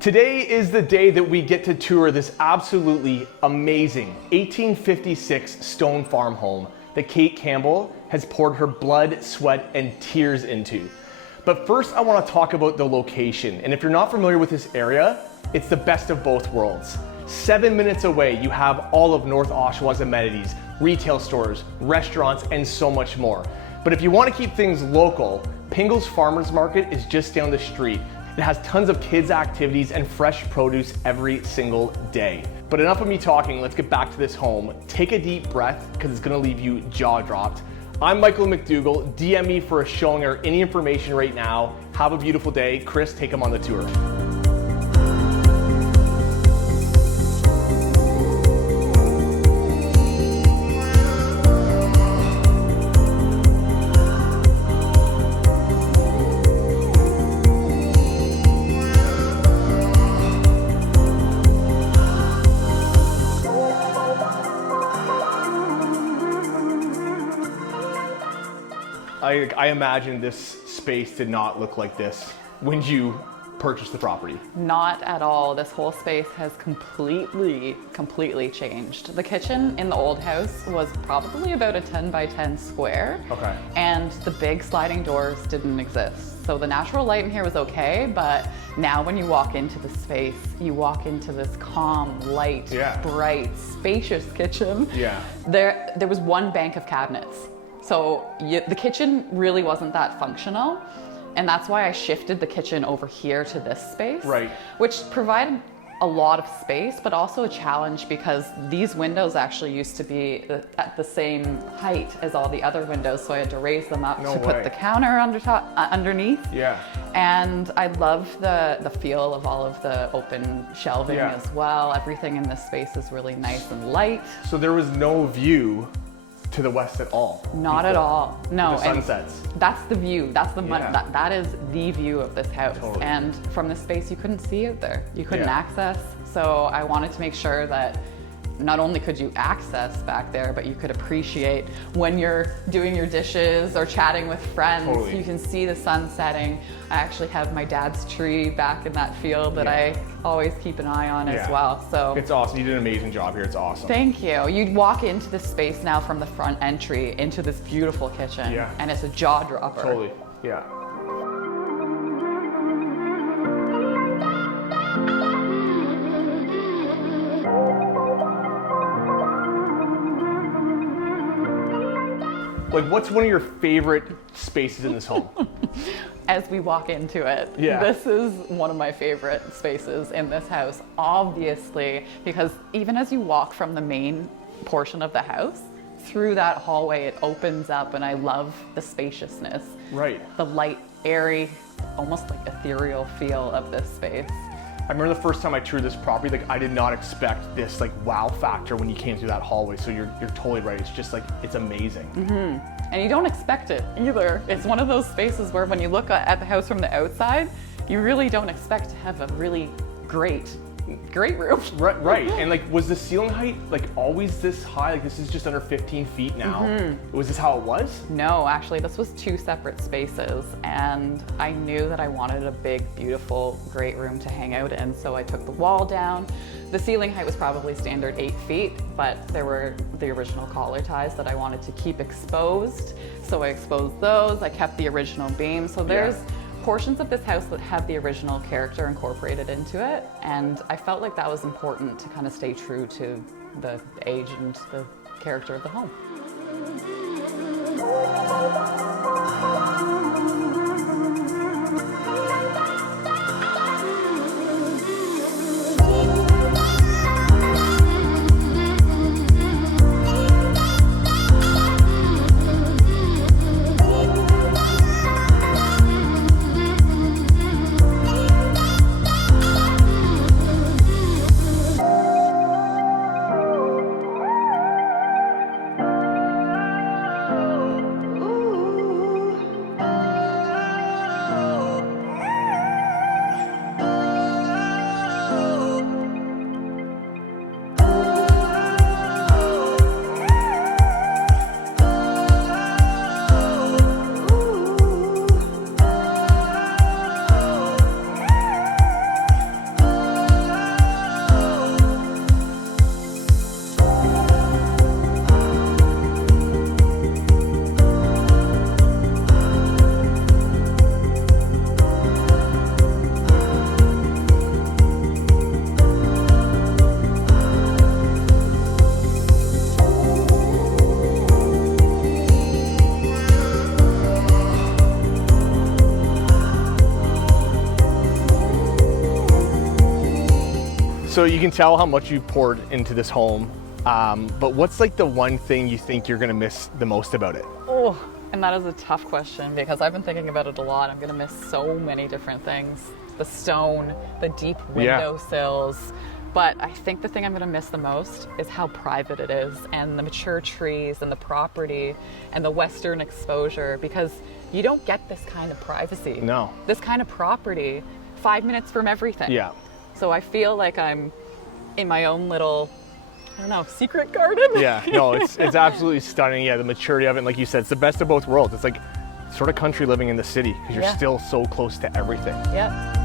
Today is the day that we get to tour this absolutely amazing 1856 stone farm home that Kate Campbell has poured her blood, sweat, and tears into. But first I want to talk about the location. And if you're not familiar with this area, it's the best of both worlds. 7 minutes away, you have all of North Oshawa's amenities, retail stores, restaurants, and so much more. But if you want to keep things local, Pingle's Farmers Market is just down the street. It has tons of kids' activities and fresh produce every single day. But enough of me talking, let's get back to this home. Take a deep breath, because it's gonna leave you jaw dropped. I'm Michael McDougall. DM me for a showing or any information right now. Have a beautiful day. Chris, take them on the tour. I imagine this space did not look like this when you purchased the property. Not at all. This whole space has completely changed. The kitchen in the old house was probably about a 10 by 10 square. Okay. And the big sliding doors didn't exist. So the natural light in here was okay, but now when you walk into the space, you walk into this calm, light, bright, spacious kitchen. Yeah. There was one bank of cabinets. So the kitchen really wasn't that functional, and that's why I shifted the kitchen over here to this space, right, which provided a lot of space, but also a challenge because these windows actually used to be at the same height as all the other windows, so I had to raise them up to put the counter underneath. Yeah. And I love the feel of all of the open shelving as well. Everything in this space is really nice and light. So there was no view to the west at all? Not at all. No. The sunsets. That's the view. That's the that is the view of this house. Totally. And from this space, you couldn't see out there. You couldn't access. So I wanted to make sure that not only could you access back there, but you could appreciate when you're doing your dishes or chatting with friends. Totally. You can see the sun setting. I actually have my dad's tree back in that field that I always keep an eye on as well. So it's awesome. You did an amazing job here. It's awesome. Thank you. You'd walk into this space now from the front entry into this beautiful kitchen, and it's a jaw dropper. Totally. Yeah. Like, what's one of your favorite spaces in this home? As we walk into it, this is one of my favorite spaces in this house, obviously, because even as you walk from the main portion of the house, through that hallway, it opens up, and I love the spaciousness. Right. The light, airy, almost like ethereal feel of this space. I remember the first time I toured this property, like I did not expect this like wow factor when you came through that hallway. So you're totally right. It's just like, it's amazing. Mm-hmm. And you don't expect it either. It's one of those spaces where when you look at the house from the outside, you really don't expect to have a really great room. Right. And like, was the ceiling height like always this high? Like this is just under 15 feet now. Mm-hmm. Was this how it was? No, actually this was two separate spaces, and I knew that I wanted a big, beautiful, great room to hang out in, so I took the wall down. The ceiling height was probably standard 8 feet, but there were the original collar ties that I wanted to keep exposed, so I exposed those. I kept the original beam, so there's portions of this house that have the original character incorporated into it, and I felt like that was important to kind of stay true to the age and the character of the home. So you can tell how much you poured into this home, but what's like the one thing you think you're gonna miss the most about it? Oh, and that is a tough question because I've been thinking about it a lot. I'm gonna miss so many different things. The stone, the deep windowsills. But I think the thing I'm gonna miss the most is how private it is, and the mature trees and the property and the western exposure, because you don't get this kind of privacy. No. This kind of property, 5 minutes from everything. Yeah. So I feel like I'm in my own little, I don't know, secret garden. Yeah, no, it's absolutely stunning. Yeah, the maturity of it, and like you said, it's the best of both worlds. It's like sort of country living in the city because you're still so close to everything. Yep.